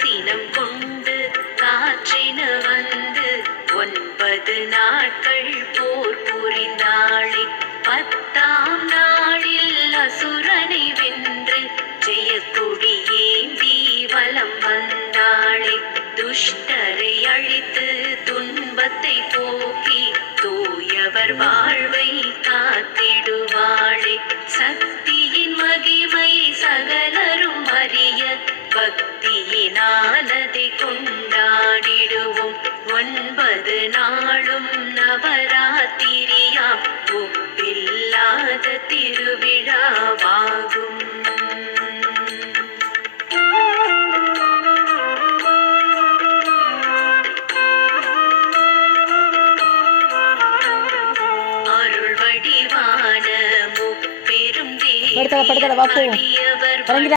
சினம் கொண்டு காற்றின வந்து 9 நாட்கள் போர் புரிந்தாளே. 10ஆம் நாளில் அசுரனை வென்று ஜெயக்கொடி ஏந்தி வலம் வந்தாளே. துஷ்டரை அழித்து துன்பத்தை போக்கி தூயவர் வாழ்வை காத்திடுவாளே. சக்தியின் மகிமை சகலரும் அறிய பக்தியினாலதை கொண்டாடிடுவோம். 9 நாளும் நவராத்திரியாம் ஒப்பில்லாத திருவிழாவாகும். அருள் வடிவான முப்பெரும் தேவியவர்